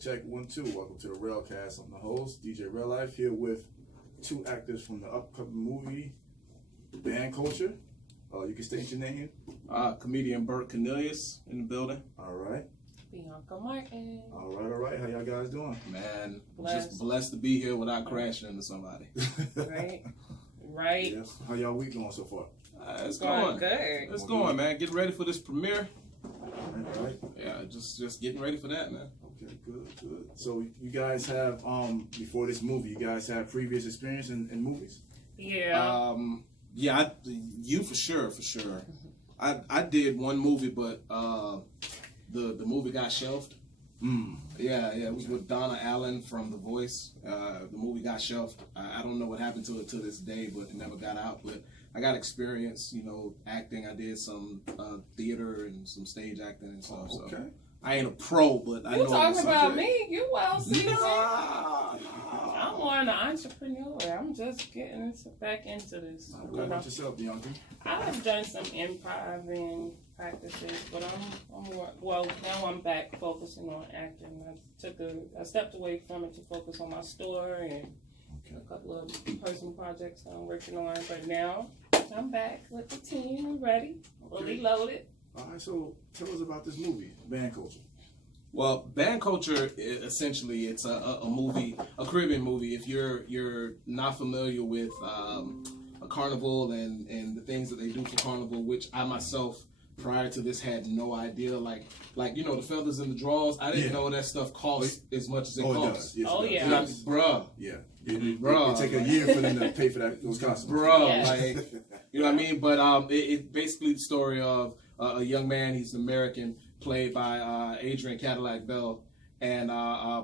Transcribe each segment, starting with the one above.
Check 1, 2. Welcome to the Railcast. I'm the host, DJ Real Life, here with two actors from the upcoming movie, Bandculture. You can state your name here. Comedian Bert Cornelius in the building. All right. Bianca Martin. All right. How y'all guys doing? Man, Blessed. just blessed to be here without crashing into somebody. Right. Yeah. How y'all week going so far? It's going good. It's going, man. Getting ready for this premiere. All right. Yeah, just getting ready for that, man. Okay, good. So you guys have, before this movie, you guys have previous experience in movies? Yeah. Yeah, you for sure. I did one movie, but the movie got shelved. Yeah, it was with Donna Allen from The Voice. The movie got shelved. I don't know what happened to it to this day, but it never got out. But I got experience, acting. I did some theater and some stage acting and stuff. Okay. So I ain't a pro, but I know. You talking about me? You well seasoned. Nah. I'm more an entrepreneur. I'm just getting back into this. What about yourself, Bianca? I've done some improv and practices, but I'm more, well, now I'm back focusing on acting. I stepped away from it to focus on my store and a couple of personal projects that I'm working on. But now I'm back with the team. I'm ready, fully loaded. All right, so tell us about this movie, Bandculture. Well, Bandculture, essentially, it's a movie, a Caribbean movie. If you're not familiar with a carnival and the things that they do for carnival, which I myself, prior to this, had no idea. Like the feathers in the drawers. I didn't know that stuff costs as much as it costs. It does. Yes, Oh, it does. yeah. Bruh. Yeah. Bruh. It take a year for them to pay for those costumes. Bruh, Yes. like, you know what I mean? But it's basically the story of a young man. He's an American, played by Adrian Cadillac Bell, and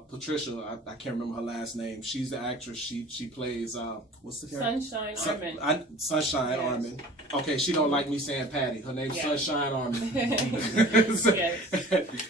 Patricia. I can't remember her last name. She's the actress. She plays what's the character? Sunshine Armin. Sunshine Yes. Armin. Okay, she don't like me saying Patty. Her name's Sunshine Armin. Yes.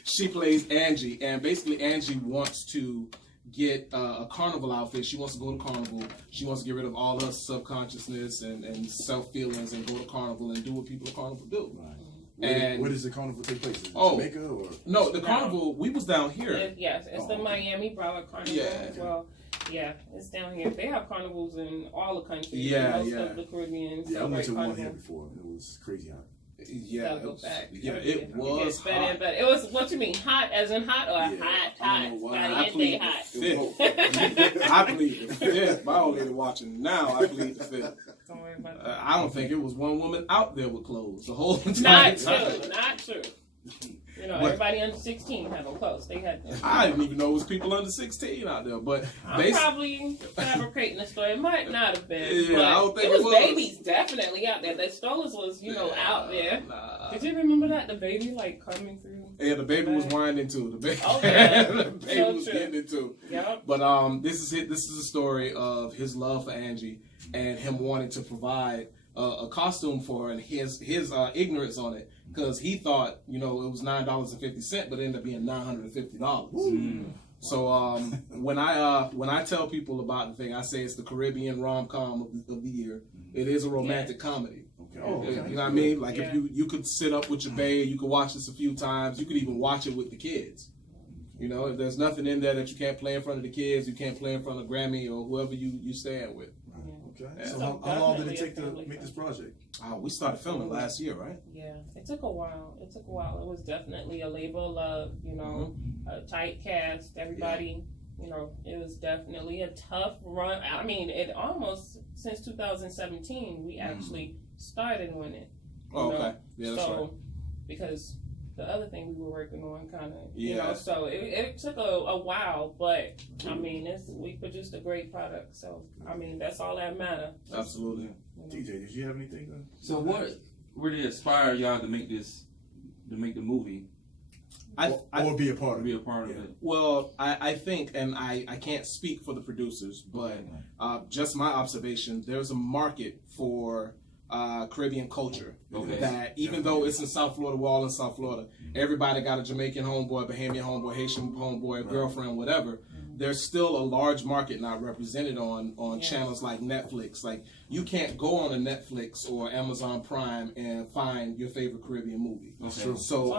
She plays Angie, and basically Angie wants to get a carnival outfit. She wants to go to carnival. She wants to get rid of all her subconsciousness and self feelings and go to carnival and do what people at carnival do. Right. And where does the carnival take place? Is it Jamaica or? No, the carnival. We was down here. Yes, it's the Miami Broward Carnival as well. Yeah, it's down here. They have carnivals in all the countries. Most of the Caribbean. Yeah, I went to one carnival. here before. It was crazy hot. Yeah, Go back. it was hot. But it was, what you mean, hot as in hot or hot? Caliente hot. I plead the fifth. My old lady watching now, I plead the fifth. Don't worry about that. I don't think it was one woman out there with clothes the whole entire time. Not true. Everybody under 16 had no clothes. They had them. I didn't even know it was people under 16 out there, but I'm probably fabricating the story. It might not have been. Yeah, but I don't think it was it was. Babies definitely out there. The strollers was, out there. Nah. Did you remember that? The baby coming through? Yeah, the baby was winding too. The baby, yeah. the baby was getting it too. Yep. But this is it. This is a story of his love for Angie and him wanting to provide a costume for her, and his ignorance on it, because he thought it was $9.50, but it ended up being $950. So when I tell people about the thing, I say it's the Caribbean rom-com of the year. It is a romantic comedy. Okay. You know what I mean? Like if you could sit up with your bae, you could watch this a few times. You could even watch it with the kids. If there's nothing in there that you can't play in front of the kids, you can't play in front of Grammy or whoever you stand with. Okay. Yeah. So how long did it take to make this project? We started filming last year, right? Yeah, it took a while. It was definitely a labor of love, a tight cast, everybody, it was definitely a tough run. I mean, it almost, since 2017, we actually started on it. Oh, okay. Yeah, that's right. Because the other thing we were working on so it took a while, but I mean, we produced a great product, so I mean, that's all that matters. Absolutely. DJ, did you have anything? So where did it inspire y'all to make the movie? Or be a part of it. Be a part of it. Well, I think, and I can't speak for the producers, but just my observation, there's a market for Caribbean culture. Okay. That even though it's in South Florida, we're all in South Florida, everybody got a Jamaican homeboy, Bahamian homeboy, Haitian homeboy, girlfriend, whatever. There's still a large market not represented on channels like Netflix. Like, you can't go on a Netflix or Amazon Prime and find your favorite Caribbean movie. Okay. So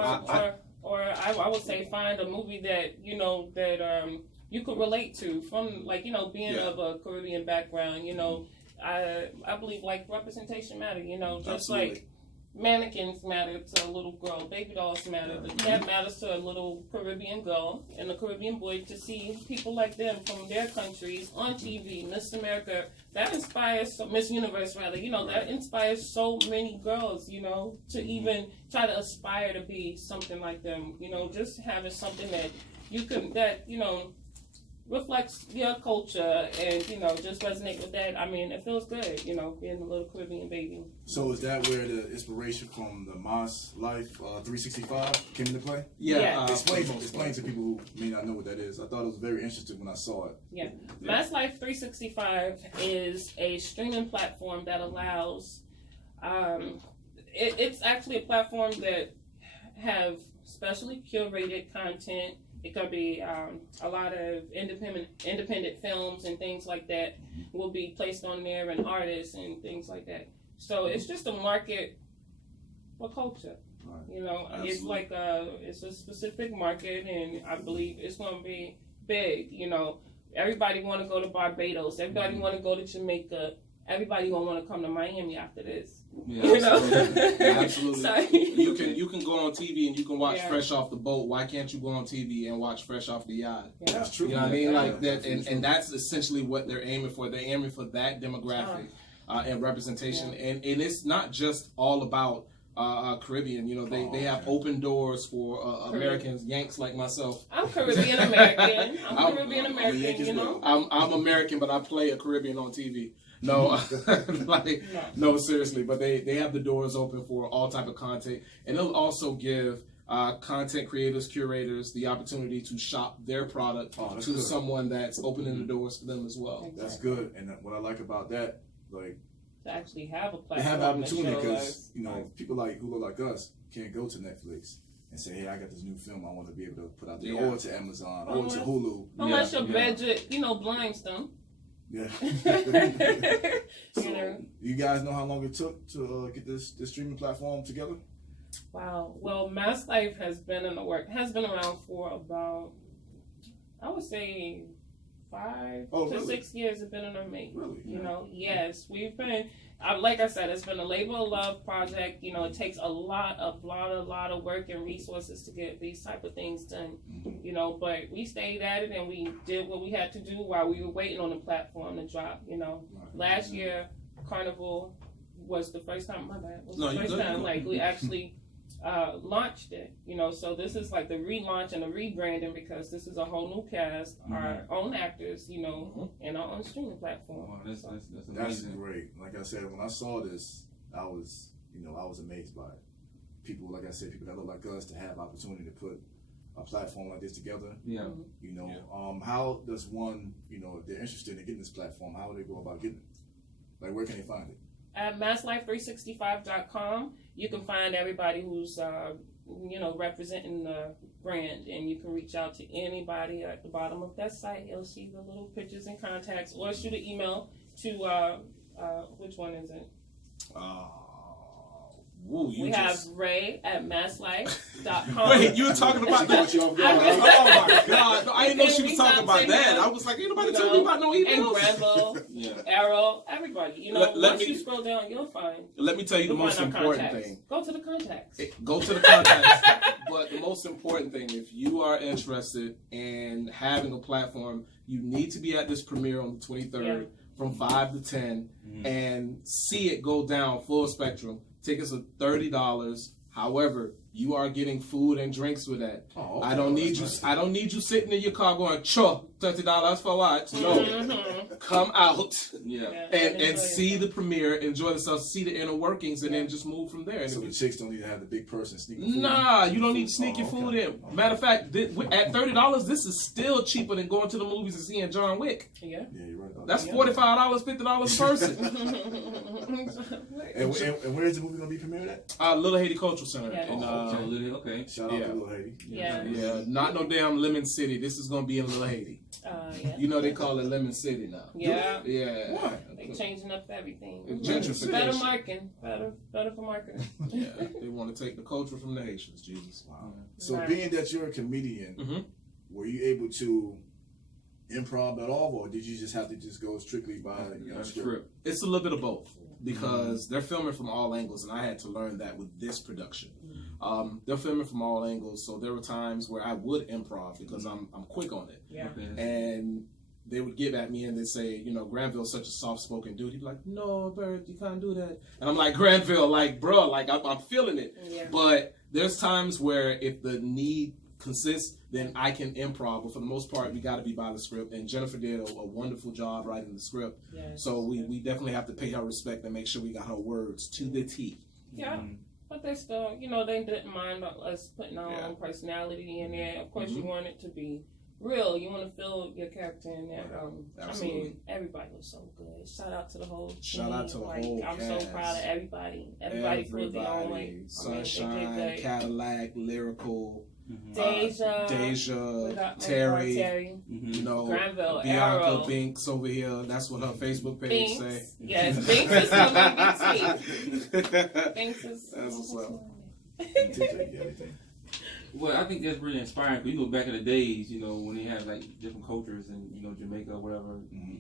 or I would say find a movie that you could relate to from being of a Caribbean background. I believe like representation matter. Just Absolutely. like mannequins matter to a little girl, baby dolls matter. That matters to a little Caribbean girl and a Caribbean boy to see people like them from their countries on TV. Miss America, that inspires Miss Universe rather. That inspires so many girls. To even try to aspire to be something like them. Just having something that you can reflects your culture and just resonate with that. I mean, it feels good, being a little Caribbean baby. So is that where the inspiration from the Moss Life 365 came into play? Yeah. Explain to people who may not know what that is. I thought it was very interesting when I saw it. Yeah. Mass Life 365 is a streaming platform that allows. It's actually a platform that have specially curated content. It could be a lot of independent films and things like that will be placed on there, and artists and things like that. So it's just a market for culture. Right. It's like it's a specific market, and I believe it's going to be big. Everybody want to go to Barbados. Everybody want to go to Jamaica. Everybody gonna want to come to Miami after this. Yeah, absolutely. So, you can go on TV and you can watch Yeah. Fresh Off the Boat. Why can't you go on TV and watch Fresh Off the Yacht? Yeah. That's true. You know what I mean? Yeah, Like that, that's and that's essentially what they're aiming for. They're aiming for that demographic and representation. Yeah. And it's not just all about Caribbean. They have open doors for Americans, Yanks like myself. I'm Caribbean American. I'm Caribbean American. I'm American, but I play a Caribbean on TV. No, no, seriously. But they have the doors open for all type of content, and they'll also give content creators, curators, the opportunity to shop their product to good. Someone that's opening the doors for them as well. That's good. And what I like about that, like, To actually have a they platform. have opportunity to show because us. people who look like us can't go to Netflix and say, hey, I got this new film I want to be able to put out there, Yeah. or to Amazon, or to Hulu. Unless your budget, blinds them. Yeah. You know. You guys know how long it took to get this streaming platform together? Wow. Well, Mass Life has been in the work. Has been around for about, I would say, 5 to 6 years. Have been in the making. Really? Yes, we've been. Like I said, it's been a labor of love project. It takes a lot of work and resources to get these type of things done. But we stayed at it and we did what we had to do while we were waiting on the platform to drop. Last year, Carnival was the first time. My bad. Was the first time like we actually launched it. So this is like the relaunch and the rebranding because this is a whole new cast, our own actors, and our own streaming platform. Wow, that's amazing. That's great. Like I said, when I saw this, I was amazed by it. People, like I said, people that look like us to have opportunity to put a platform like this together. Yeah. How does one, if they're interested in getting this platform, how would they go about getting it? Like, where can they find it? At masslife365.com, you can find everybody who's, representing the brand, and you can reach out to anybody at the bottom of that site. You'll see the little pictures and contacts, or shoot an email to, which one is it? We have Ray at masslife.com. Wait, you were talking about that? Oh my God! No, I didn't know she was talking about that. I was like, ain't nobody telling me about no emails. And Granville, Arrow, everybody. Once you scroll down, you'll find. Let me tell you the most important thing. Go to the contacts. Go to the contacts. But the most important thing, if you are interested in having a platform, you need to be at this premiere on the 23rd from 5 to 10 and see it go down full spectrum. Tickets are $30. However, you are getting food and drinks with that. Oh, okay. I don't need you. I don't need you sitting in your car going, "Sure, $30 for what?" No, come out and see the premiere, enjoy yourself, see the inner workings, and then just move from there. So the chicks don't need to have the big person sneaking food. Nah, you don't need to sneak your food in. Matter of fact, at $30, this is still cheaper than going to the movies and seeing John Wick. Yeah, you're right. That's $45, $50 a person. And where is the movie gonna be premiered at? Little Haiti Cultural Center in Okay. Shout out to Little Haiti. Yeah. Not no damn Lemon City. This is gonna be in Little Haiti. Yeah. You know they call it Lemon City now. Yeah. Yeah. Why? They changing up everything. Gentrification. Better marketing. Better for marketing. Yeah. They want to take the culture from the Haitians. Jesus. Wow. So Right. being that you're a comedian, were you able to improv at all, or did you just have to just go strictly by script? It's a little bit of both because they're filming from all angles, and I had to learn that with this production. They're filming from all angles, so there were times where I would improv because I'm quick on it. Yeah. And they would get at me and they'd say, you know, Granville's such a soft-spoken dude. He'd be like, no, Bert, you can't do that. And I'm like, Granville, like, bro, like, I'm feeling it. Yeah. But there's times where if the need consists, then I can improv. But for the most part, we got to be by the script. And Jennifer did a wonderful job writing the script. Yes. So we definitely have to pay her respect and make sure we got her words to the T. Yeah. But they still, you know, they didn't mind us putting our own personality in there. Of course, you want it to be real. You want to feel your character in there. I mean, everybody was so good. Shout out to the whole team. Shout out to the like, wole I'm cast. so proud of everybody. Everybody flew their own way. Sunshine, Cadillac, Lyrical, Deja, Terry, you know, Granville, Bianca Arrow. Binks over here. That's what her Facebook page say. Yes, Binks is still MVP. Binks is. That's what's up. Well, I think that's really inspiring because, you know, back in the days, you know, when they had like different cultures and, you know, Jamaica or whatever,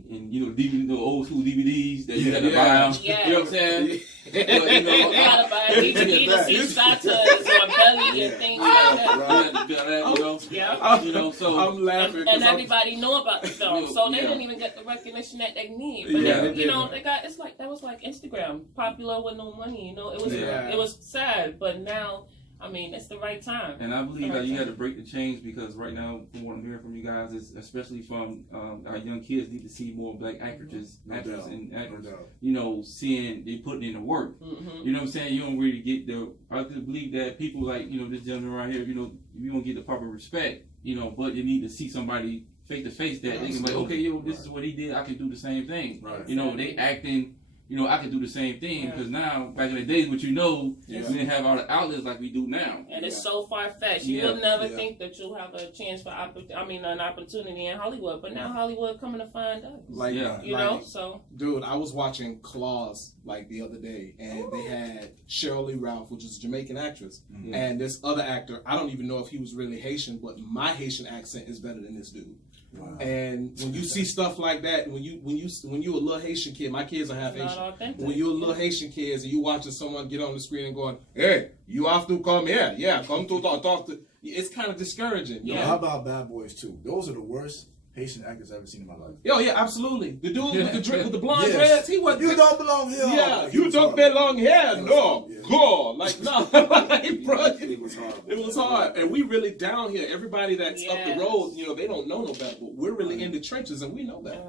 and, you know, DVD, the old school DVDs that you had to buy them. Yeah. You know what I'm saying? But, you know, You gotta buy a DVD to see statues or belly and things like that. You know, so I'm laughing. And everybody knew about the film, so they didn't even get the recognition that they need. But they, you know, they got that was like Instagram, popular with no money. You know, it was sad, but now. I mean, it's the right time. And I believe that you had to break the chains because right now, from what I'm hearing from you guys, is especially from our young kids, need to see more black actors and actors. You know, seeing they putting in the work. You know what I'm saying? You don't really get the. I believe that people like, you know, this gentleman right here, you know, you don't get the proper respect. You know, but you need to see somebody face to face that they can be like, okay, yo, this is what he did. I can do the same thing. Right. You know, they acting. You know, I can do the same thing because now, back in the days, what you know, we didn't have all the outlets like we do now. And it's so far-fetched. You will never think that you'll have a chance for, an opportunity in Hollywood. But now Hollywood coming to find us. Like, you know, so. Dude, I was watching Claws, like, the other day, and they had Cheryl Lee Ralph, which is a Jamaican actress, and this other actor, I don't even know if he was really Haitian, but my Haitian accent is better than this dude. Wow. And when you see stuff like that, when you a little Haitian kid, my kids are half Haitian. When you're a little Haitian kids and you watching someone get on the screen and going, "Hey, you have to come here, come to talk to," it's kind of discouraging. Yeah. How about Bad Boys 2? Those are the worst Haitian actors I've ever seen in my life. Yo, yeah, absolutely. The dude with the blonde dreads, he was. You don't belong here. Yeah, you don't belong here. No, go. Like, no, like, bro, it was hard. It was hard, and we really down here. Everybody that's up the road, you know, they don't know no better, but we're really in the trenches, and we know that.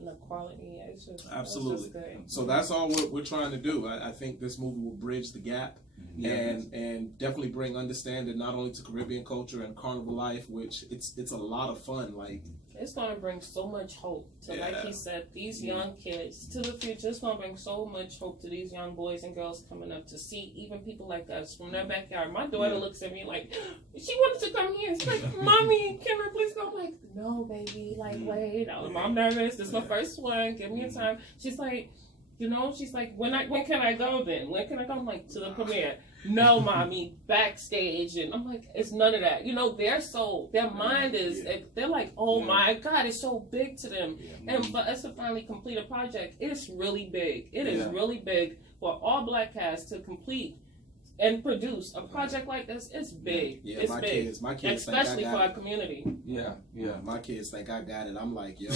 And the quality, it's just absolutely. It's just good. So that's all we're trying to do. I think this movie will bridge the gap. And definitely bring understanding not only to Caribbean culture and carnival life, which it's a lot of fun. Like, it's going to bring so much hope to, like he said, these young kids to the future. It's going to bring so much hope to these young boys and girls coming up to see even people like us from their backyard. My daughter looks at me like, she wanted to come here. She's like, "Mommy, can I please go?" I'm like, "No, baby. Like, wait. I'm nervous. This is my first one. Give me a time." She's like, you know, she's like, when can I go then? When can I go? I'm like, to the premiere. No, Mommy, backstage. And I'm like, it's none of that. You know, their mind is, they're like, oh my God, it's so big to them. And for us to finally complete a project, it's really big. It is really big for all black cast to complete and produce a project like this. It's big. Yeah, it's big. My kids especially for our community. Yeah. My kids think I got it. I'm like, yo,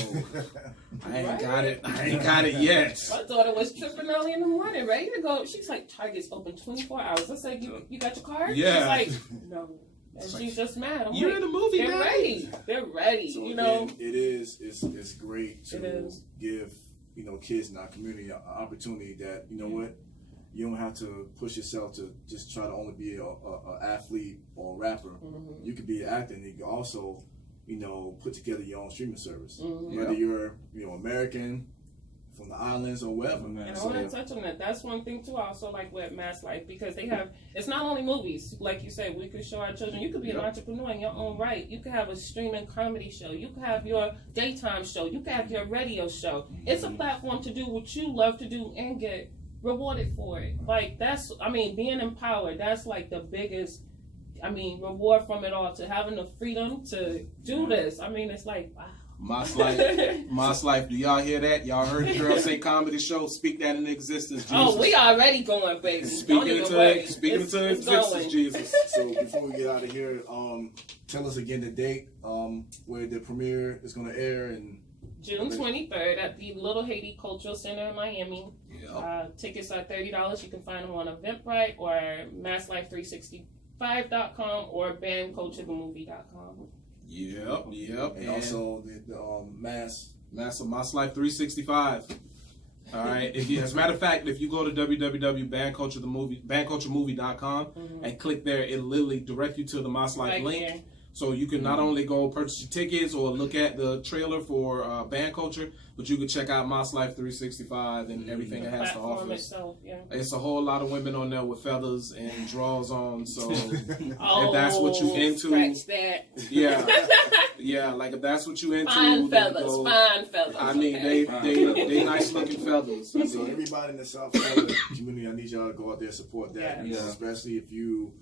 I ain't got it yet. My daughter was tripping early in the morning, ready to go. She's like, "Target's open 24 hours." I said, "You got your card?" Yeah. She's like, "No." And she's just mad. I'm You're like, in the movie, They're ready. They're ready. So you know, it's great to give, you know, kids in our community an opportunity that, you know what, you don't have to push yourself to just try to only be a athlete or a rapper. You could be an actor, and you can also, you know, put together your own streaming service. Whether you're, you know, American, from the islands or wherever. And I want to touch on that. That's one thing too. I also like with Mass Life because they have. It's not only movies, like you say. We could show our children. You could be an entrepreneur in your own right. You could have a streaming comedy show. You could have your daytime show. You could have your radio show. It's a platform to do what you love to do and get rewarded for it. Like that's. I mean, being empowered. That's like the biggest. I mean, reward from it all to having the freedom to do this. I mean, it's like wow. Moss Life, do y'all hear that? Y'all heard the girl say comedy show? Speak that into existence, Jesus. Oh, we already going, baby. Speaking into existence, going. Jesus. So before we get out of here, tell us again the date where the premiere is going to air. And June 23rd at the Little Haiti Cultural Center in Miami. Yep. Tickets are $30. You can find them on Eventbrite or MassLife365.com or Bandculturethemovie.com. Yep. And also the Mass Life 365. All right. As a matter of fact, if you go to bandculturemovie.com and click there, it'll literally direct you to the Mass Life link. There. So you can not only go purchase your tickets or look at the trailer for Bandculture, but you can check out Moss Life 365 and everything it has to offer. Itself, It's a whole lot of women on there with feathers and drawers on. So oh, if that's what you into, scratch that. Yeah, like if that's what you into, fine feathers. I mean, they nice looking feathers. So everybody in the South Florida community, I need y'all to go out there and support that, especially if you.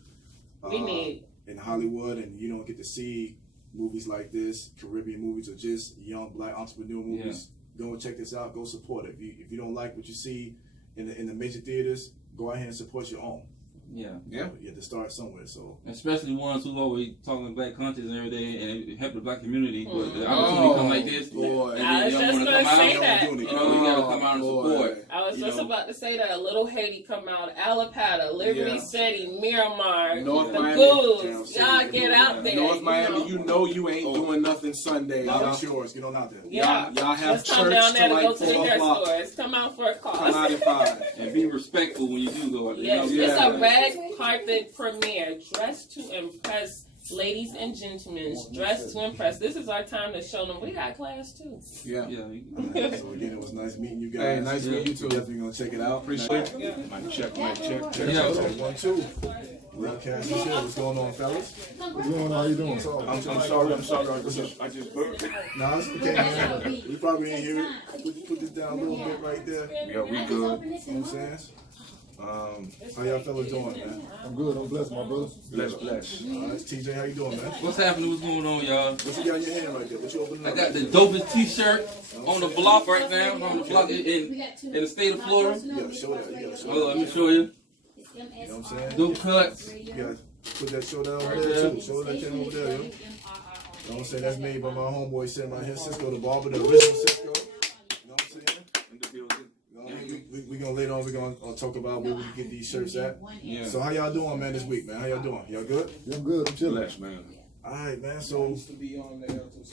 We need. In Hollywood, and you don't get to see movies like this, Caribbean movies, or just young black entrepreneur movies. Go and check this out. Go support it. If you don't like what you see in the major theaters, go out here and support your own. You have to start somewhere. So especially ones who always talking black countries and everything, and help the black community. But the opportunity come like this, boy. I was just going to say that. We gotta come out and support. I was just about to say that. Little Haiti come out, Alapata, Liberty City, Miramar, North the Miami. Goose. Y'all get out there. North Miami, you know you ain't doing nothing Sunday. Not yours. Get on out there. Yeah. Y'all have Let's church come down there to to go like to the 4 hair o'clock. stores. Come out for a cost. Come out at 5. And be respectful when you do go out there. Yes, it's a red carpet premiere. Dressed to impress, ladies and gentlemen. Dressed to impress. This is our time to show them we got class too. So again, it was nice meeting you guys. Hey, nice meeting you too. Definitely gonna check it out. Appreciate it. Mic check. Check 1, 2. Real Cash is here. What's going on, fellas? What's going on? How you doing? I'm sorry. I just burped. Nah, it's okay, man. We probably ain't hear it. Put this down a little bit right there. Yeah, we good. You know what I'm saying? How y'all fellas doing, man? I'm good. I'm blessed, my brother. Bless. Alright, TJ, how you doing, man? What's happening? What's going on, y'all? What you got in your hand right there? What you opening I up? got the dopest T-shirt on the block right now. On the block in the state of Florida. You gotta show that. You gotta show Oh, let me show you. that. You know what I'm saying? Dope cuts. You gotta put that show down over there, too. Show that thing over there, yo. You know what I'm saying? That's made by my homeboy sitting right here, Cisco the Barber, the original Cisco. You know what I'm saying? We're gonna later on, we're gonna talk about where we can get these shirts at. So how y'all doing, man, this week, man? How y'all doing? Y'all good? Yeah, I'm good. I'm chilling. Blessed, man. Alright, man, so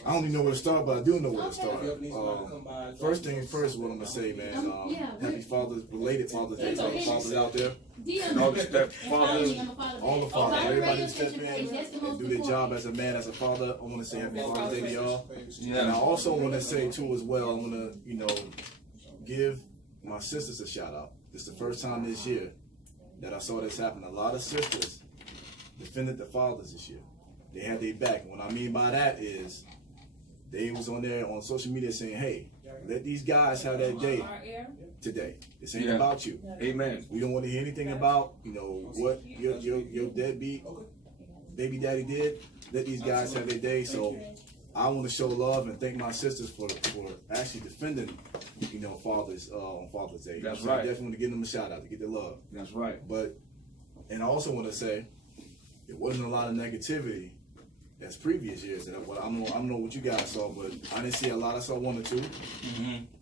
I don't even know where to start, but I do know where to start. First thing first, what I'm gonna say, man, happy belated Father's Day to all the fathers out there. And all the stepfathers. All the fathers, everybody who step in and do their job as a man, as a father. I want to say happy Father's Day to y'all. And I also want to say too, as well, I want to, give my sisters a shout out. This is the first time this year that I saw this happen. A lot of sisters defended the fathers this year. They had their back. And what I mean by that is they was on there on social media saying, hey, let these guys have that day today. This ain't about you. Amen. We don't want to hear anything about, what your deadbeat baby daddy did. Let these guys have their day. So I want to show love and thank my sisters for actually defending, fathers on Father's Day. That's so right. I definitely want to give them a shout out to get their love. That's right. And I also want to say, there wasn't a lot of negativity as previous years. And I don't know what you guys saw, but I didn't see a lot. I saw 1 or 2.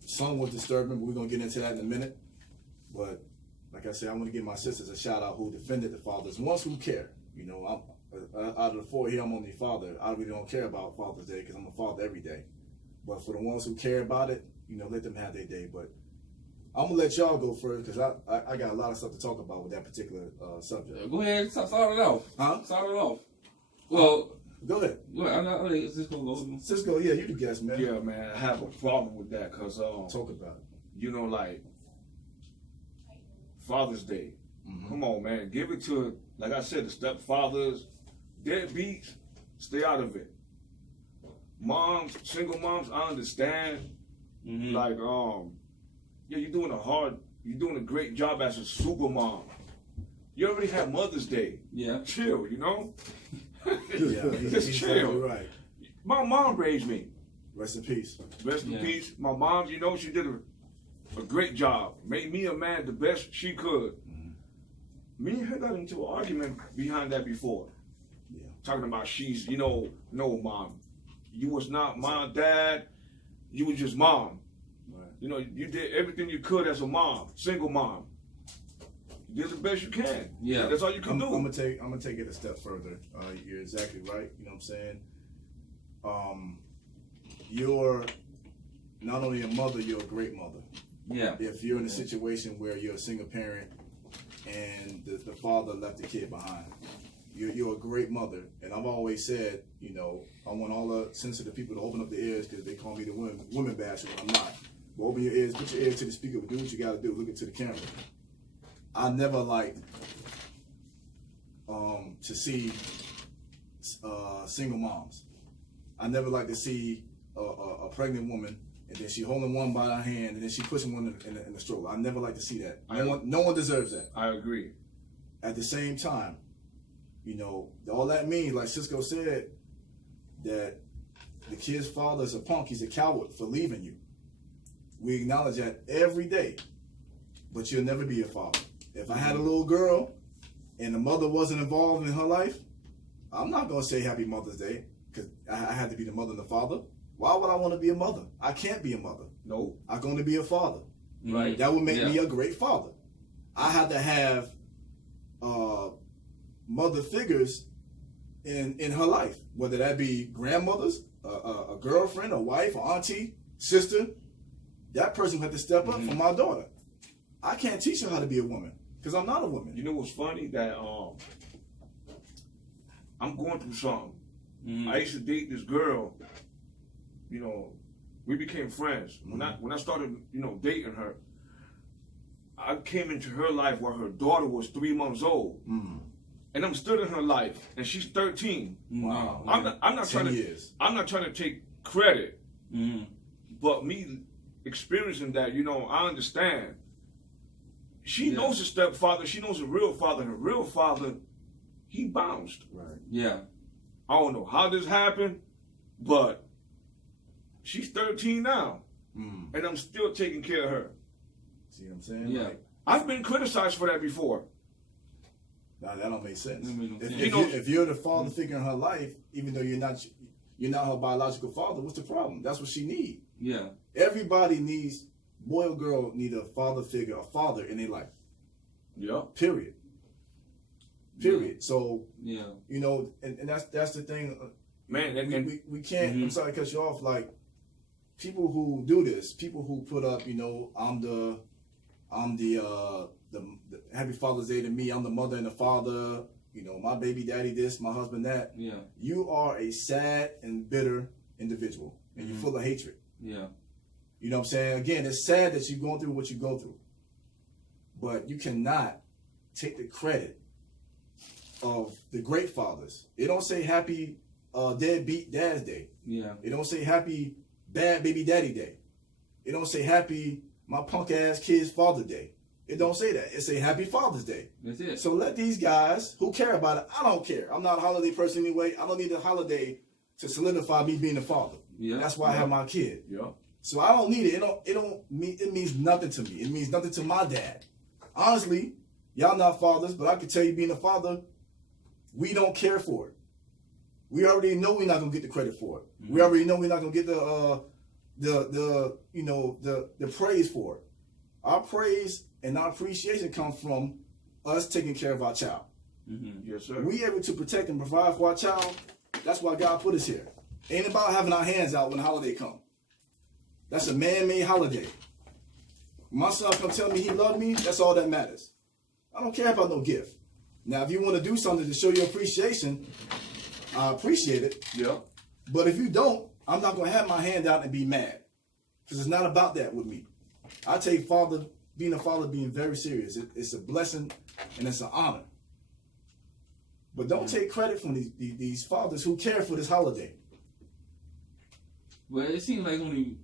Some was disturbing, but we're going to get into that in a minute. But like I said, I want to give my sisters a shout out who defended the fathers, ones who care. Out of the 4 here, I'm only a father. I really don't care about Father's Day because I'm a father every day. But for the ones who care about it, let them have their day. But I'm going to let y'all go first because I got a lot of stuff to talk about with that particular subject. Go ahead, start it off. Huh? Start it off. Well, go ahead. Cisco, Cisco, yeah, you the guest, man. Yeah, man. I have a problem with that because talk about it. you know, like Father's Day. Mm-hmm. Come on, man. Give it to, like I said, the stepfathers, deadbeats, stay out of it. Moms, single moms, I understand. Mm-hmm. Like, yeah, you're doing a great job as a super mom. You already had Mother's Day. Yeah. Chill, you know? Yeah, Just he's chill. exactly right. My mom raised me. Rest in peace. Rest in peace. My mom, you know, she did a great job. Made me a man the best she could. Me and her got into an argument behind that before. Yeah. Talking about she's, you know, no, mom. You was not my dad. You was just mom. Right. You know, you did everything you could as a mom, single mom. You did the best you can. Yeah. That's all you can do. I'm gonna take it a step further. You're exactly right. You know what I'm saying? You're not only a mother, you're a great mother. Yeah. If you're in a situation where you're a single parent and the father left the kid behind, you're a great mother. And I've always said, you know, I want all the sensitive people to open up their ears because they call me the women basher when I'm not. But open your ears, put your ears to the speaker, do what you got to do, look into the camera. I never liked to see single moms. I never like to see a pregnant woman and then she holding one by her hand and then she pushing one in the stroller. I never like to see that. No one deserves that. I agree. At the same time, you know, all that means, like Cisco said, that the kid's father is a punk. He's a coward for leaving you. We acknowledge that every day, but you'll never be a father. If I had a little girl and the mother wasn't involved in her life, I'm not going to say Happy Mother's Day because I had to be the mother and the father. Why would I want to be a mother? I can't be a mother. No. I'm going to be a father. Right. That would make me a great father. I have to have mother figures in her life, whether that be grandmothers, a girlfriend, a wife, an auntie, sister. That person had to step up for my daughter. I can't teach her how to be a woman because I'm not a woman. You know what's funny? That I'm going through something. I used to date this girl. You know, we became friends. When I started, you know, dating her, I came into her life while her daughter was 3 months old. And I'm still in her life, and she's 13. Wow. I'm not trying to take credit, but me experiencing that, you know, I understand. She knows her stepfather. She knows her real father. And her real father, he bounced. Right. Yeah. I don't know how this happened, but she's 13 now, and I'm still taking care of her. See what I'm saying? Yeah. Like, I've been criticized for that before. nah, that don't make sense. sense. If you're the father figure in her life, even though you're not her biological father, what's the problem? That's what she needs. Yeah. Everybody needs, boy or girl, need a father figure, a father in their life. Yeah. Period. So, yeah, you know, and that's the thing. Man, we can't, I'm sorry to cut you off, like, people who do this, people who put up, you know, I'm the Happy Father's Day to me, I'm the mother and the father, you know, my baby daddy this, my husband that. Yeah. You are a sad and bitter individual, and you're full of hatred. Yeah. You know what I'm saying? Again, it's sad that you're going through what you go through, but you cannot take the credit of the great fathers. It don't say Happy Deadbeat Dad's Day. Yeah. It don't say Happy Bad Baby Daddy Day. It don't say Happy My Punk Ass Kid's Father Day. It don't say that. It say Happy Father's Day. That's it. So let these guys who care about it. I don't care. I'm not a holiday person anyway. I don't need a holiday to solidify me being a father. Yeah. That's why I have my kid. yeah. So I don't need it. It means nothing to me. It means nothing to my dad. Honestly, y'all not fathers, but I can tell you, being a father, we don't care for it. We already know we're not gonna get the credit for it. We already know we're not gonna get the praise for it. Our praise and our appreciation comes from us taking care of our child. Yes, sir. We able to protect and provide for our child. That's why God put us here. Ain't about having our hands out when the holiday come. That's a man-made holiday. My son come tell me he loved me, that's all that matters. I don't care about no gift. Now, if you want to do something to show your appreciation, I appreciate it. Yeah. But if you don't, I'm not going to have my hand out and be mad. Because it's not about that with me. I take being a father being very serious. It's a blessing and it's an honor. But don't take credit from these fathers who care for this holiday. Well, it seems like only,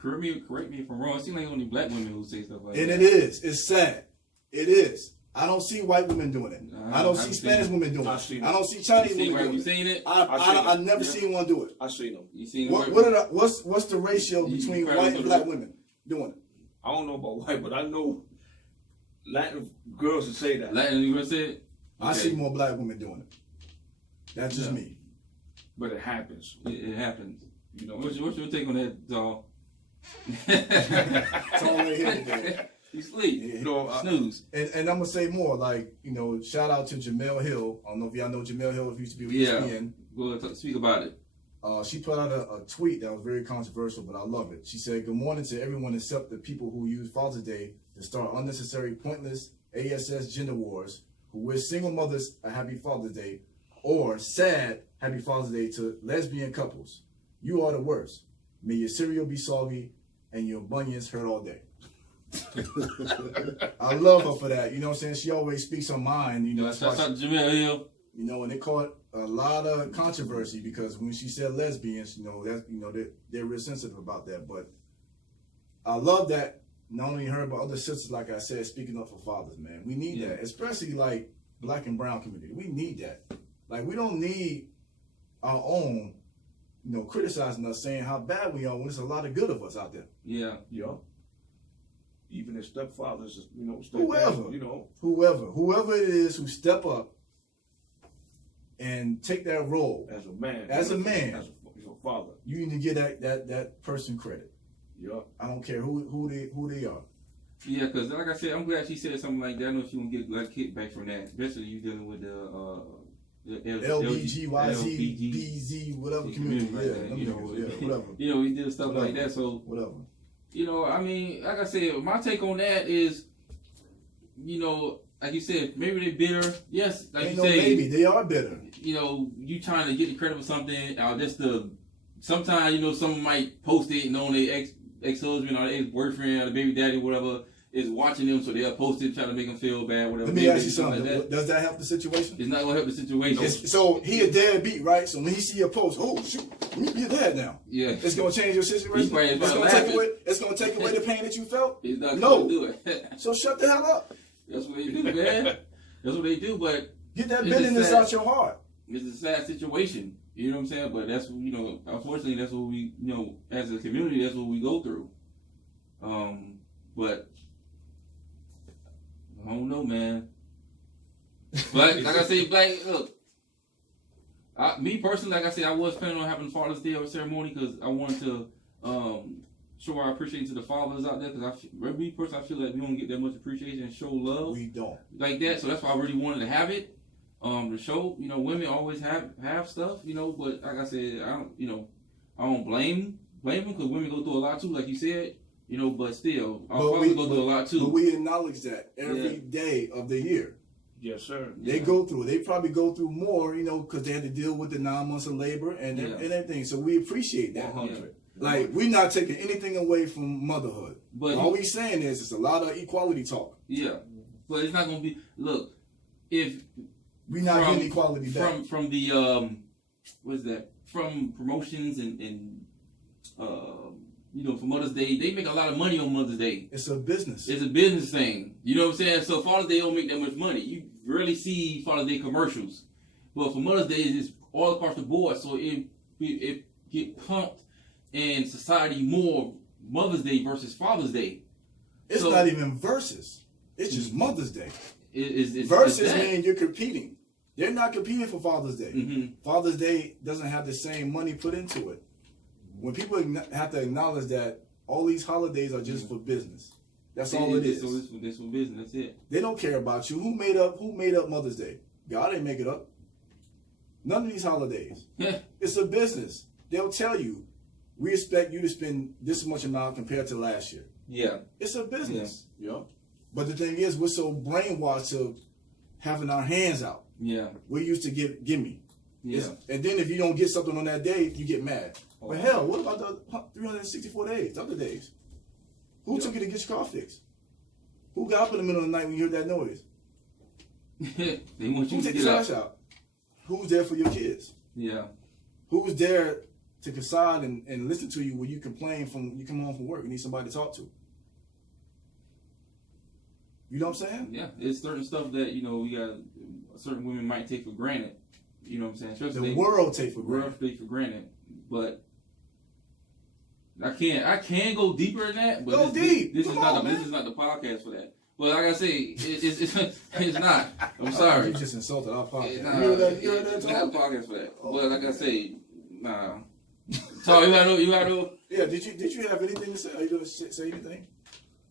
correct me if I'm wrong, it seems like only black women who say stuff like that. And it is. It's sad. It is. I don't see white women doing it. I don't see Spanish women doing it. I don't see Chinese women doing it. You seen it? I've never seen one do it. I seen them. You seen What's the ratio between white and black women doing it? I don't know about white, but I know Latin girls that say that. Latin girls say it? Okay. I see more black women doing it. That's just me. But it happens. It happens. You know, what's your take on that, doll? It's all right here today. You sleep. Yeah. Snooze. And I'm gonna say more. Like, shout out to Jamel Hill. I don't know if y'all know Jamel Hill. If used to be with ESPN. Go speak about it. She put out a tweet that was very controversial, but I love it. She said, "Good morning to everyone except the people who use Father's Day to start unnecessary, pointless ASS gender wars, who wish single mothers a happy Father's Day, or sad happy Father's Day to lesbian couples. You are the worst. May your cereal be soggy and your bunions hurt all day." I love her for that. You know what I'm saying? She always speaks her mind. Shout out to Jamel Hill. And it caught a lot of controversy because when she said lesbians, they're real sensitive about that. But I love that not only her but other sisters, like I said, speaking up for fathers, man. We need that, especially like black and brown community. We need that. Like, we don't need our own, criticizing us, saying how bad we are when there's a lot of good of us out there. Yeah. Even the stepfathers, whoever it is who step up and take that role as a man, as a father, you need to give that person credit. Yeah, I don't care who they are. Yeah, because like I said, I'm glad she said something like that. I know she won't get like kickback from that, especially you dealing with the LBGYZ, whatever community, whatever. We did stuff like that, so whatever. I mean, like I said, my take on that is, like you said, maybe they're bitter. Yes, like you say, maybe they are bitter. You trying to get the credit for something. Sometimes someone might post it knowing their ex-husband or their ex-boyfriend or the baby daddy, whatever, is watching them, so they'll post it, try to make them feel bad, whatever. Let me ask you something. Like Does that help the situation? It's not gonna help the situation. So he a deadbeat, right? So when he see a post, oh shoot, let me be a dad now. Yeah. It's gonna change your situation. It's gonna take away the pain that you felt. It's not gonna do it. So shut the hell up. That's what they do, man. That's what they do. But get that bitterness out your heart. It's a sad situation. You know what I'm saying? But that's unfortunately, that's what we as a community, that's what we go through. But I don't know, man. But like I say, look. Me personally, like I said, I was planning on having Father's Day ceremony because I wanted to show our appreciation to the fathers out there. Because me personally, I feel like we don't get that much appreciation and show love. We don't like that. So that's why I really wanted to have it. To show, women always have stuff, but like I said, I don't blame them because women go through a lot too, like you said, but still, our fathers go through a lot too. But we acknowledge that every day of the year. Yes, sir. They go through. They probably go through more, because they had to deal with the 9 months of labor and everything. So we appreciate that. 100. Like, we're not taking anything away from motherhood. But all we saying is it's a lot of equality talk. Yeah, but it's not gonna be. Look, if we not getting equality back from the what's that? From promotions and for Mother's Day, they make a lot of money on Mother's Day. It's a business. It's a business thing. You know what I'm saying? So Father's Day don't make that much money. You rarely see Father's Day commercials, but for Mother's Day, it's all across the board. So it get pumped in society more Mother's Day versus Father's Day. It's not even versus. It's just Mother's Day. It's versus mean you're competing. They're not competing for Father's Day. Mm-hmm. Father's Day doesn't have the same money put into it. When people have to acknowledge that all these holidays are just for business. That's all it is. So it's for business. That's it. They don't care about you. Who made up Mother's Day? God didn't make it up. None of these holidays. It's a business. They'll tell you, we expect you to spend this much amount compared to last year. Yeah. It's a business. Yeah. But the thing is, we're so brainwashed to having our hands out. Yeah. We used to give me. Yeah. And then if you don't get something on that day, you get mad. But hell, what about the 364 days, the other days? Who took you to get your car fixed? Who got up in the middle of the night when you heard that noise? They want you Who to take the get trash up. out? Who's there for your kids? Yeah. Who's there to decide and listen to you when you complain when you come home from work and need somebody to talk to? You know what I'm saying? Yeah, it's certain stuff that, you know, we got certain women might take for granted. You know what I'm saying? Especially The world take for world granted. take for granted. But I can go deeper in that, but Go deep. This is Come not on, the, man. this is not the podcast for that. But like I say, it's not. I'm sorry. You just insulted our podcast. Nah, You heard that, it's not a Tom? podcast for that. Oh, but like I man. say, nah. So you gotta know. Yeah, did you have anything to say? Are you going to say anything?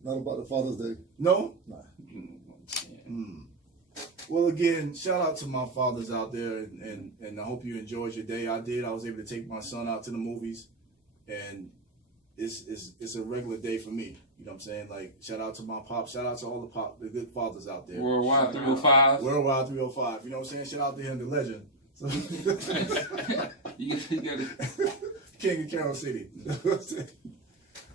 Not about the Father's Day. No? Nah. Mm. Well, again, shout out to my fathers out there, and I hope you enjoyed your day. I did. I was able to take my son out to the movies, and it's a regular day for me. You know what I'm saying? Like, shout out to my pop. Shout out to all the good fathers out there. Worldwide 305. Worldwide 305. You know what I'm saying? Shout out to him, the legend. So, You gotta. King of Carroll City.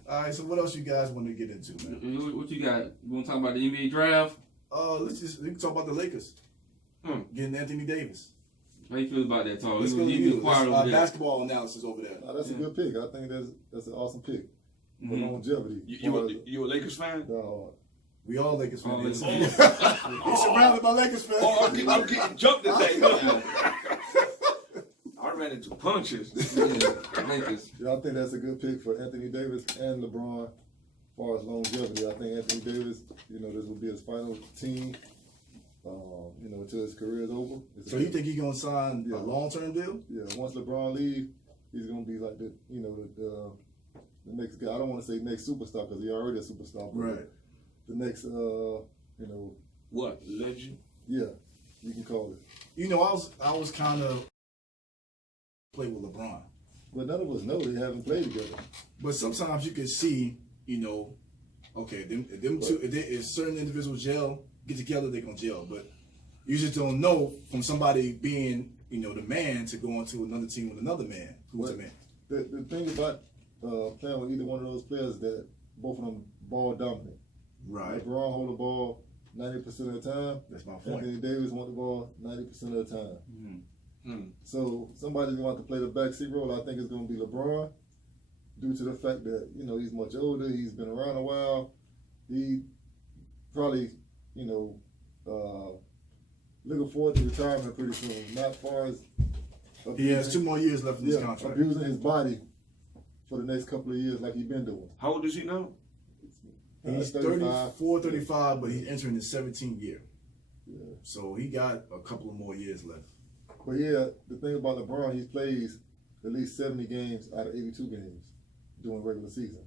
All right, so what else you guys want to get into, man? What you got? You want to talk about the NBA draft? We can talk about the Lakers. Getting Anthony Davis. How you feel about that, Tom? Let's go to You you. quiet over there. Basketball analysis over there. That's a good pick. I think that's an awesome pick for Mhm. longevity. You a Lakers fan? We all Lakers fans. All You're surrounded by Lakers fans. Oh, I'm getting jumped today. Yeah. I ran into punches. Lakers. Yeah, I think that's a good pick for Anthony Davis and LeBron. As far as longevity, I think Anthony Davis, this will be his final team, until his career is over. So you think he's gonna sign Yeah. a long-term deal? Yeah, once LeBron leaves, he's gonna be like the next guy. I don't want to say next superstar because he's already a superstar. But Right. The next, What, legend? yeah, you can call it. I was kind of play with LeBron, But none of us know they haven't played together. but sometimes you can see, okay, them two. If certain individuals get together, they're gonna gel. But you just don't know from somebody being, the man to go into another team with another man who's a man. The thing about playing with either one of those players is that both of them ball dominant. Right. LeBron hold the ball 90% of the time. That's my point. Anthony Davis want the ball 90% of the time. Mm-hmm. So somebody's going to have to play the backseat role. I think it's going to be LeBron, due to the fact that he's much older. He's been around a while. He probably looking forward to retirement pretty soon. Not far as He has 2 more years left in his contract. abusing his body for the next couple of years like he's been doing. How old is he now? He's 34, 35, but he's entering his 17th year. Yeah. So he got a couple of more years left. But yeah, the thing about LeBron, he plays at least 70 games out of 82 games during regular season.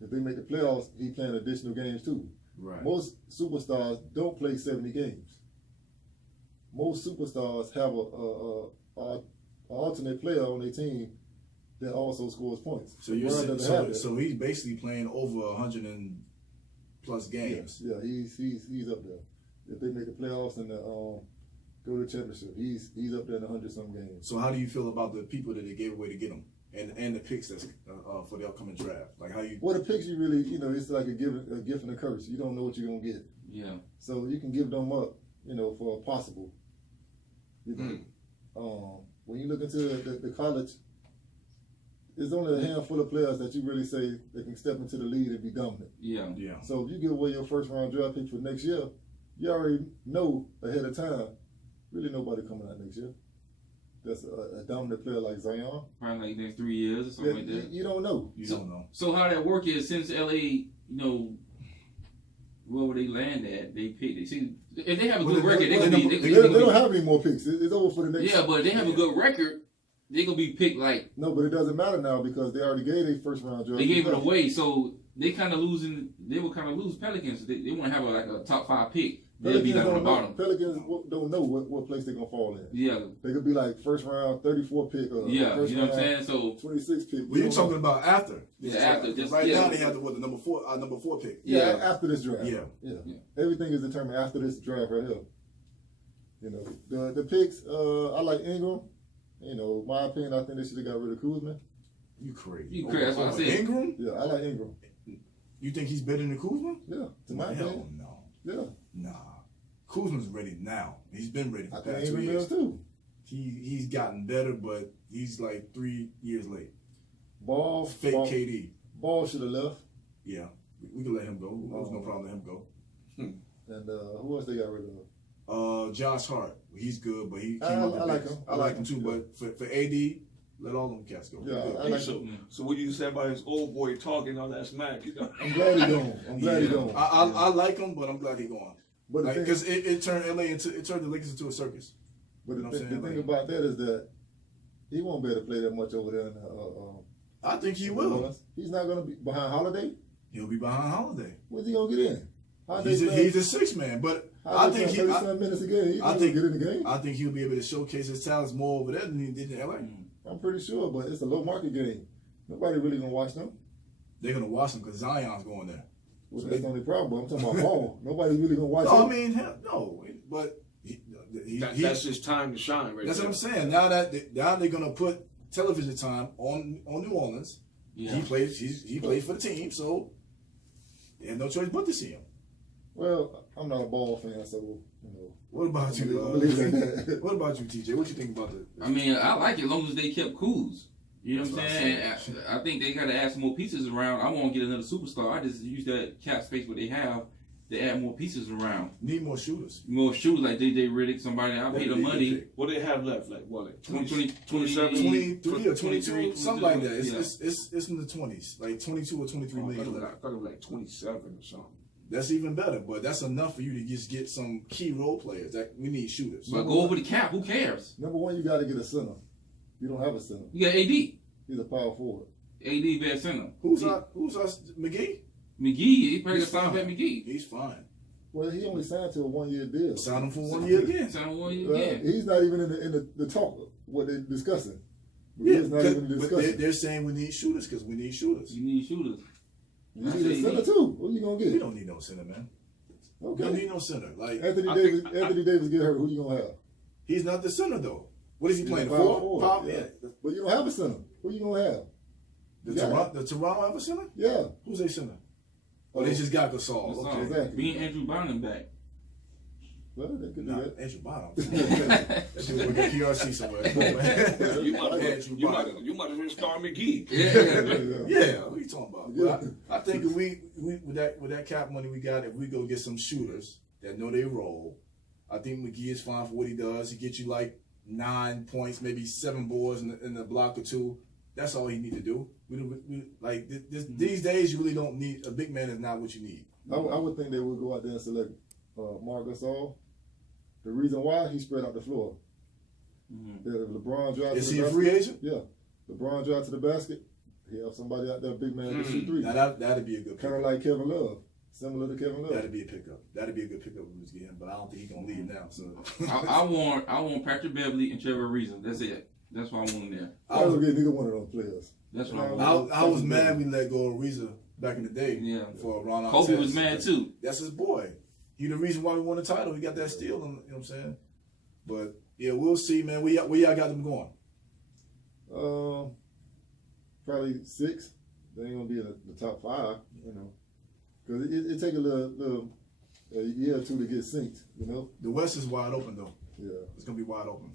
If they make the playoffs, he playing additional games too. Right. Most superstars don't play 70 games. Most superstars have a alternate player on their team that also scores points. So you're LeBron saying, doesn't have that. so he's basically playing over 100 and plus games. Yeah, he's up there. If they make the playoffs and go to the championship, he's up there in 100-some games. So how do you feel about the people that they gave away to get him, and the picks that's for the upcoming draft? Like how you? Well, the picks you really, it's like a gift and a curse. You don't know what you're gonna get. Yeah. So you can give them up, for a possible. When you look into the college, there's only a handful of players that you really say they can step into the lead and be dominant. Yeah. Yeah. So if you give away your first round draft pick for next year, you already know ahead of time, really nobody coming out next year. That's a dominant player like Zion. Probably like next 3 years or something like that. You don't know. You don't know. So how that work is, since LA, wherever they land at, they pick. See, if they have a good record, they don't have any more picks. It's over for the next. Yeah, but if they have a good record, they gonna be picked like. No, but it doesn't matter now because they already gave their first round draft. They gave it away, so they kind of losing. They will kind of lose Pelicans. They want to have a top 5 pick. They'll be like on the bottom. Pelicans don't know what place they're gonna fall in. Yeah. They could be like first round 34 pick or Yeah, first you know what I'm round saying? So 26 pick. Well, you're talking about after. Yeah, after. Right now they have the number four pick. Yeah, after this draft. Yeah. Everything is determined after this draft right here. The picks. I like Ingram. My opinion, I think they should have got rid of Kuzma. You crazy. You crazy. That's what I said. Ingram? Yeah, I like Ingram. You think he's better than Kuzma? Yeah, to my hell opinion. no. Yeah. Nah. Kuzma's ready now. He's been ready for the past 2 years years. too. He's gotten better, but he's like 3 years late. Fake KD. Ball should have left. Yeah, we can let him go. There's no problem letting him go. And who else they got rid of? Josh Hart. He's good, but he. I like him. I like him too, but for AD, let all them cats go. Yeah, Good. I like him. So what you said about his old boy talking all that smack? You know? I'm glad he gone. I'm glad he gone. I like him, but I'm glad he gone. But because it turned it turned the Lakers into a circus. But the thing about that is that he won't be able to play that much over there. I think he will. He's not going to be behind Holiday. He'll be behind Holiday. When's he going to get in? He's a six man, but I think he. 37 minutes a game. He's going to get in the game. I think he'll be able to showcase his talents more over there than he did in LA. I'm pretty sure, but it's a low market game. Nobody really going to watch them. They're going to watch them because Zion's going there. Well, that's the only problem. I'm talking about ball. Nobody's really going to watch him. No, I mean, no, but that's his time to shine, right? That's what I'm saying. Now they're going to put television time on New Orleans. Yeah. He plays for the team, so they have no choice but to see him. Well, I'm not a ball fan, so you know. What about you? What about you, TJ? What you think about this? I mean, I like it as long as they kept Kuz. You know what I'm saying? I think they got to add some more pieces around. I won't get another superstar. I just use that cap space what they have to add more pieces around. Need more shooters. More shooters like J.J. Redick, somebody. I'll pay the money. What they have left? Like what? Like 27, 23 or 22, something like that. It's in the 20s, like 22 or 23 million. I thought it was like 27 or something. That's even better, but that's enough for you to just get some key role players. That we need shooters. But go over the cap. Who cares? Number one, you got to get a center. You don't have a center. You got AD. He's a power forward. AD best center. Who's us? McGee? McGee. He probably signed back McGee. He's fine. Well, he only signed to a 1 year deal. Signed him for 1 year again. Signed 1 year again. He's not even in the talk what they're discussing. Yeah, not even discussing. They're saying we need shooters because we need shooters. You need shooters. You need a center too. What are you gonna get? We don't need no center, man. Okay. We don't need no center. Like Anthony Davis get hurt. Who you gonna have? He's not the center though. What is he playing? Four? Yeah. But you don't have a center. Who you gonna have? The Toronto have a center? Yeah. Who's their center? Oh, they just got Gasol. Okay, exactly. Being Andrew Bynum back. Well, they could do that. Andrew Bynum. That dude work at PRC somewhere. You might as well start McGee. Yeah. What are you talking about? Well, I think if we with that cap money we got, if we go get some shooters that know their role, I think McGee is fine for what he does. He gets you like 9 points, maybe 7 boards in the block or 2. That's all he need to do. These days, you really don't need a big man. Is not what you need. I would think they would go out there and select Marc Gasol. The reason why, he spread out the floor. If LeBron drives is to he the a basket, free agent? Yeah. LeBron drives to the basket. He have somebody out there, big man, to shoot 3. Now that'd be a good pickup. Kind of like Kevin Love. Similar to Kevin Love. That'd be a pickup. That'd be a good pickup if we was getting him, but I don't think he's gonna leave now. So I want Patrick Beverly and Trevor Ariza. That's it. That's why I want him there. I don't get neither one of those players. That's what I want. I was mad we let go of Ariza back in the day. Yeah. For Ron Kobe was mad too. That's his boy. He the reason why we won the title. He got that steal. You know what I'm saying? But yeah, we'll see, man. Where y'all got them going? Probably 6. They ain't gonna be in the top 5, you know, because it take a year or 2 to get synced, you know. The West is wide open though. Yeah, it's gonna be wide open.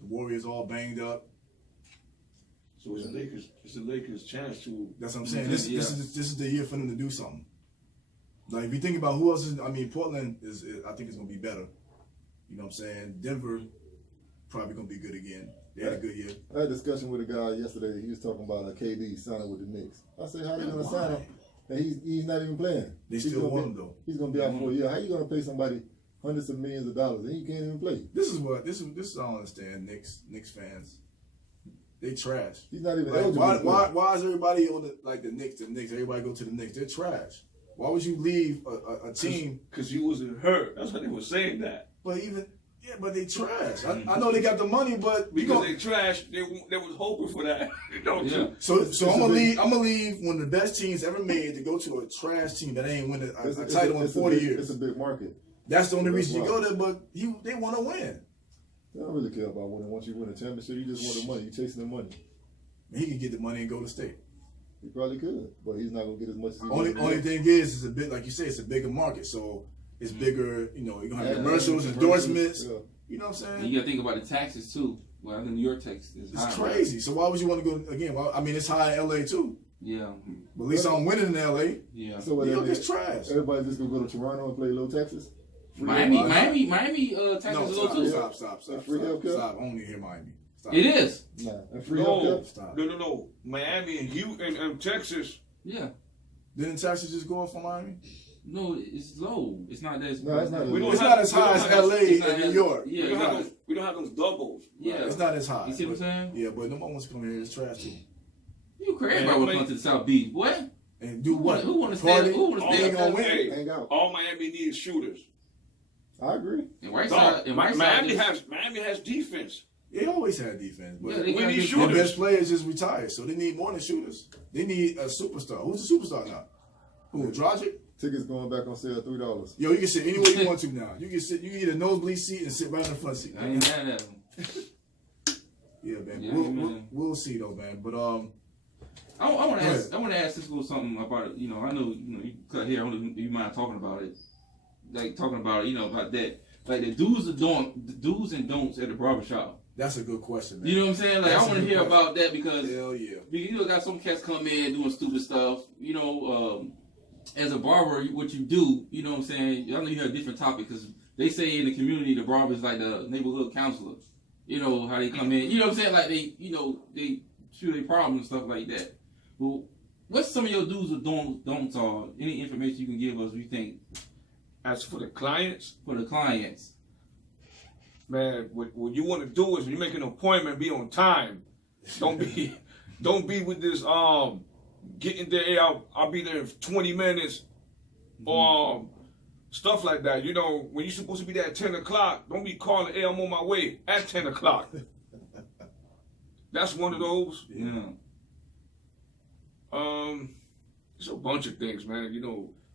The Warriors all banged up. So it's the Lakers' chance to. That's what I'm saying. This is the year for them to do something. Like if you think about who else is, I mean, Portland is I think it's gonna be better. You know what I'm saying? Denver probably gonna be good again. They had a good year. I had a discussion with a guy yesterday. He was talking about KD signing with the Knicks. I said, how they gonna sign him? And he's not even playing. They still want him though. He's gonna be out for a year. How you gonna pay somebody hundreds of millions of dollars and he can't even play? This is I don't understand. Knicks fans. They trash. He's not even eligible. Why is everybody on the Knicks? Everybody go to the Knicks. They're trash. Why would you leave a team? Because you wasn't hurt. That's why they were saying that. But but they trash. I know they got the money, but because they trash, they was hoping for that. So I'm gonna leave one of the best teams ever made to go to a trash team that ain't win a title in 40 years. It's a big market. That's the only reason you go there. But they want to win. They don't really care about winning. Once you win a championship, you just want the money. You're chasing the money. He can get the money and go to state. He probably could, but he's not gonna get as much as he Only thing is, it's a bit like you say, it's a bigger market, so it's bigger. You know, you're gonna have commercials, endorsements. Yeah. You know what I'm saying? And you gotta think about the taxes too. Well, I think New York tax is high. It's crazy. So why would you want to go again? Well, I mean, it's high in LA too. Yeah. But at least I'm winning in LA. Yeah. So New York is trash. Everybody just gonna go to Toronto and play low taxes? Miami taxes No, are low too. stop. Free healthcare? Stop. I don't need to hear Miami. Stop. It is. Nah, and free healthcare? Stop. No. Miami and Texas. Yeah. Didn't taxes just go up for Miami? No, it's low. It's not that. No, it's not. It's not as high as LA and New York. Yeah, we don't have those doubles. Yeah, it's not as high. You see what I'm saying? Yeah, but no one wants to come here. It's trash too. You crazy about what come to the South Beach, boy? And do what? Who want to stay? Who want to stay? Ain't gonna win. Hang out. All Miami needs shooters. I agree. And Miami has defense. They always had defense, but we need the shooters. best players just retired, so they need more than shooters. They need a superstar. Who's the superstar now? Who? Dragic? Tickets going back on sale $3. Yo, you can sit anywhere you want to now. You can sit. You can get a nosebleed seat and sit right in the front seat. I ain't mad at him. Yeah, man. Yeah, we'll see though, man. But I want to ask this little something about it. You know, I know you cut here. I don't know if you mind talking about it. Like talking about it, about that. Like the do's and don'ts at the barbershop. that's a good question, man. You know what I'm saying? Like That's I want to hear about that because hell yeah. you got some cats come in doing stupid stuff. As a barber, what you do, you know what I'm saying? I know you have different topics because they say in the community the barber is like the neighborhood counselor. You know how they come in. You know what I'm saying? Like they shoot their problems and stuff like that. Well, what's some of your do's or don'ts are? Any information you can give us? You think? As for the clients, man, what you want to do is when you make an appointment, be on time. Don't be with this getting there. Hey, I'll be there in 20 minutes, or stuff like that. When you're supposed to be there at 10 o'clock, don't be calling. Hey, I'm on my way at 10 o'clock. That's one of those. Yeah. There's a bunch of things, man.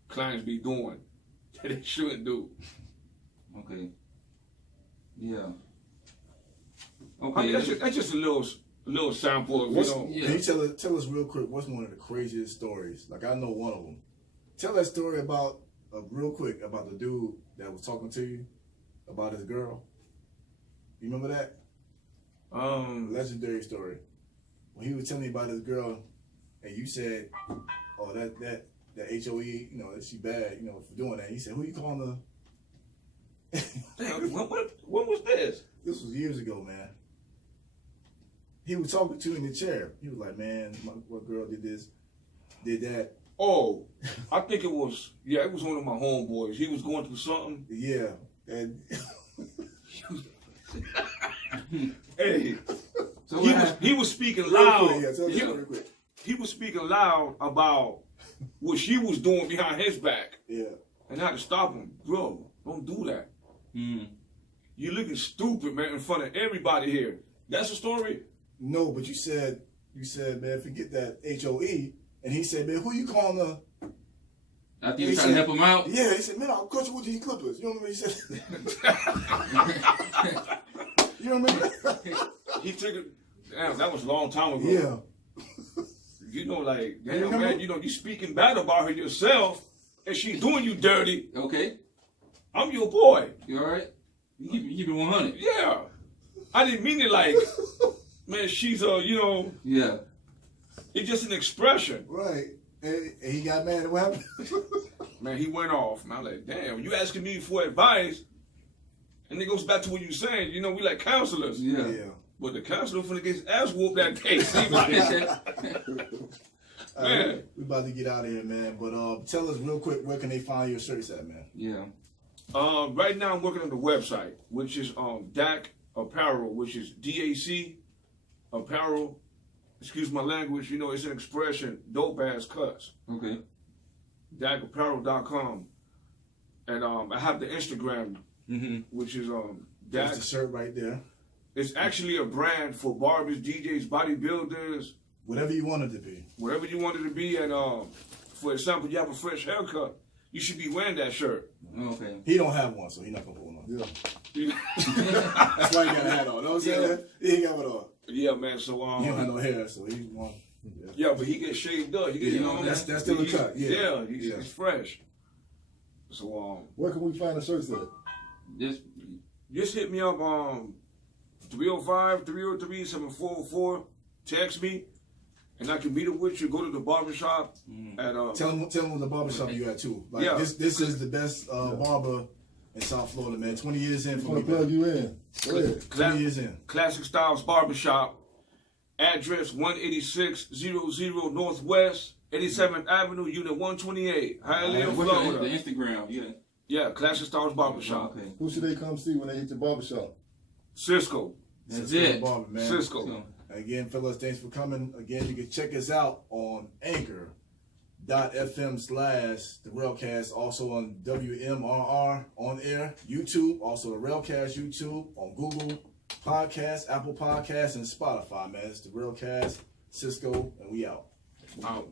Clients be doing that they shouldn't do. Okay. Yeah. Okay. I mean, that's just a little sample of, Can you tell us real quick what's one of the craziest stories? Like I know one of them. Tell that story about real quick about the dude that was talking to you about his girl. You remember that? Legendary story. When he was telling me about his girl, and you said, "Oh, that HOE, that she bad, for doing that." He said, "Who you calling her?" Damn, what was this? This was years ago, man. He was talking to you in the chair. He was like, "Man, my girl did this, did that." Oh, I think it was one of my homeboys. He was going through something. Yeah, and hey, So he was speaking loud. Yeah, tell us real quick. He was speaking loud about what she was doing behind his back. Yeah. And I had to stop him. Bro, don't do that. You're looking stupid, man, in front of everybody here. That's the story? No, but you said, man, forget that HOE. And he said, man, who you calling her? I think you trying to help him out. Yeah, he said, man, I'll cut you with these clippers. You know what I mean? He said, you remember that? He took it. Damn, that was a long time ago. Yeah. Damn, man, you speaking bad about her yourself, and she doing you dirty. Okay. I'm your boy. You all right? You keep it 100. Yeah. I didn't mean it like, man, she's Yeah. It's just an expression. Right. And he got mad at what happened? Man, he went off. Man, I'm like, damn, you asking me for advice, and it goes back to what you saying. We like counselors. Yeah. But the counselor finna get his ass whooped that day. See, like, man. We about to get out of here, man. But tell us real quick, where can they find your shirts at, man? Yeah. Right now I'm working on the website, which is DAC Apparel, which is DAC Apparel. Excuse my language, it's an expression, dope ass cuts. Okay. DACapparel.com. And I have the Instagram, which is That's the shirt right there. It's actually a brand for barbers, DJs, bodybuilders. Whatever you want it to be. Whatever you want it to be. And for example, you have a fresh haircut, you should be wearing that shirt. Okay. He don't have one, so he's not going to put one on. Yeah. That's why he got a hat on. You know what I'm saying? He ain't got it on. Yeah, man. So he don't have no hair, so he want. Yeah, but he gets shaved up. He gets, you know, that's still a cut. Yeah, he's fresh. So where can we find the shirts at? Just hit me up 305-303-7404. Text me, and I can meet up with you. Go to the barbershop at tell them the barbershop you at too. Like this is the best barber in South Florida, man. 20 years in for me. Plug you in. Go ahead. 20 years in. Classic Styles Barbershop. Address 18600 Northwest 87th Avenue, Unit 128, Hialeah, Florida. The Instagram, Yeah, Classic Stars Barbershop. Okay. Who should they come see when they hit your barbershop? Cisco. That's it. Barber, man. Cisco. Again, fellas, thanks for coming. Again, you can check us out on Anchor.fm/The Railcast, also on WMRR on air, YouTube, also the Railcast YouTube, on Google Podcasts, Apple Podcasts, and Spotify, man. It's The Railcast, Cisco, and we out. Out.